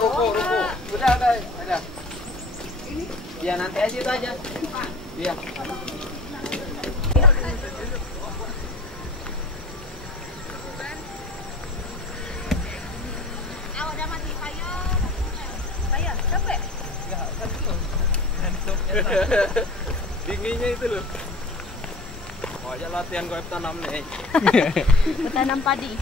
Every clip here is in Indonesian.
ruko. Udah ada. Ya nanti aja itu aja. Iya. Udah mati payah capek. Ya kan itu. Dinginnya itu loh. Mau aja latihan gue tanam nih. Bertanam padi.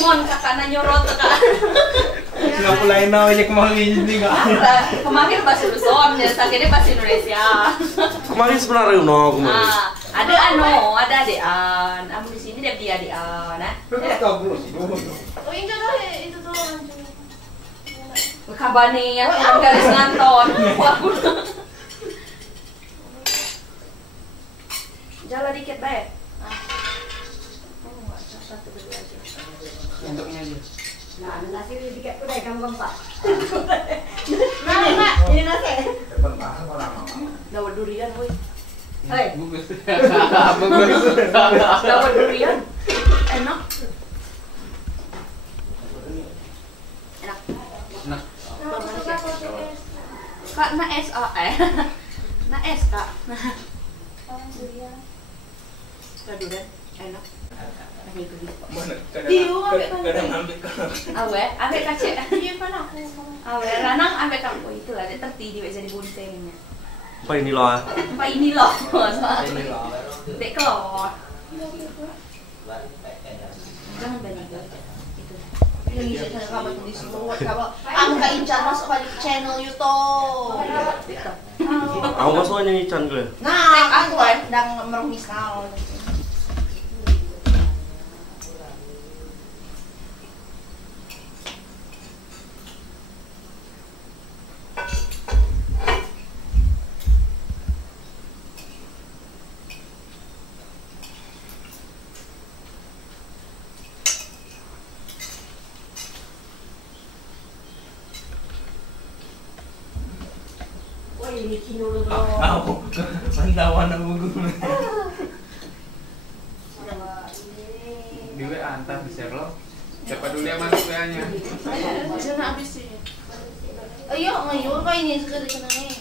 Mon kakak nyorot kak. Nggak mulai ojek mau ini nggak? Kemarin bahasa Luzon, ya akhirnya bahasa Indonesia. Kemarin sebenarnya kemarin. Ada adean. Amu di sini dia adean, nah. Oh ini tuh itu tuh. Kabane ya, garis nganton. Jalan dikit baik. Satu berdua aja. Untuknya aja. Nah, nasi dikit udah gampang Pak. Nah, Ini nasi. dawet durian, woi. Hei. Bagus. Dawet durian. Enak. Nah, Kak, na es na es kak. Suka durian, enak. kadang ambil Awe, ambek kacek. Iya kan aku. Awe, ranang ambek kamu itu lah, dia terti di jadi buntengnya. Apa ini loh? Apa ini loh? Dek kelor. Jangan banyak itu. Indonesia Channel kamu tuh di semua kamu angka incar masuk balik channel YouTube. Aku masuk aja nih Chan gue. Nah, aku kan sedang merumisal. Ini kinulu bro. aku pantawan aku di WA antar di share lo siapa dulu yang masuk WA-nya Jangan habis sih. Ayo, ngayon pa ini sekali ka na eh.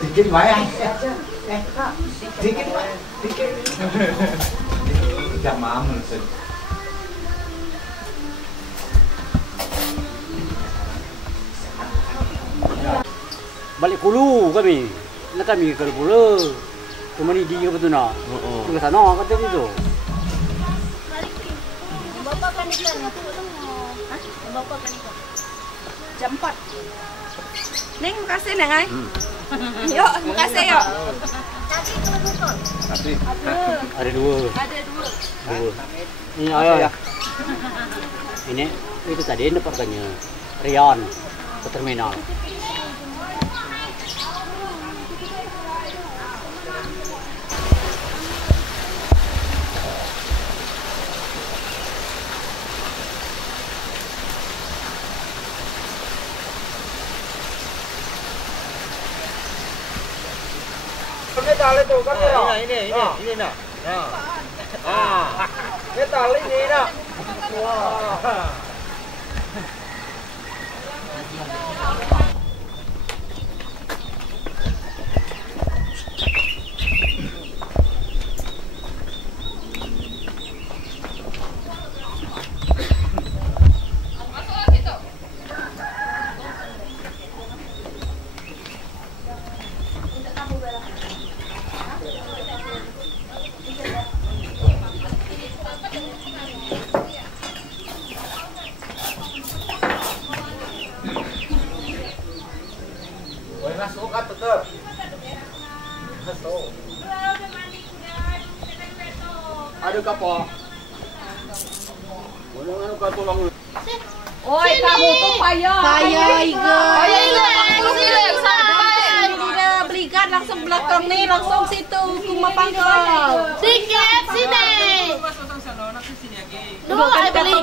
dikit bayang kak dikit pak dikit jam aman sih balik kulu kami ke pula kemana dia betul nak ke sana katanya itu. Bapak kan ikan ya? Hah? Bapak kan ikan. Jam 4. Neng, makasih Neng ay. Yuk, makasih yuk. Tadi kalau betul. Tapi Ada dua. Ada 2. Ini ayo ya. Ini itu tadi ini harganya Rian ke terminal. Ini tali tuh kan ya? Ini nak. Ini tali ini nak. Wah. Masuk kan betul. Masuk. Ada kapal. Boleh kan tolong. Oi, kamu tuh payah. Payah Iga. Payah Iga. Udah belikan langsung belakang nih, langsung situ Kuma Pangkal. Tiket sini. Dulu ada beli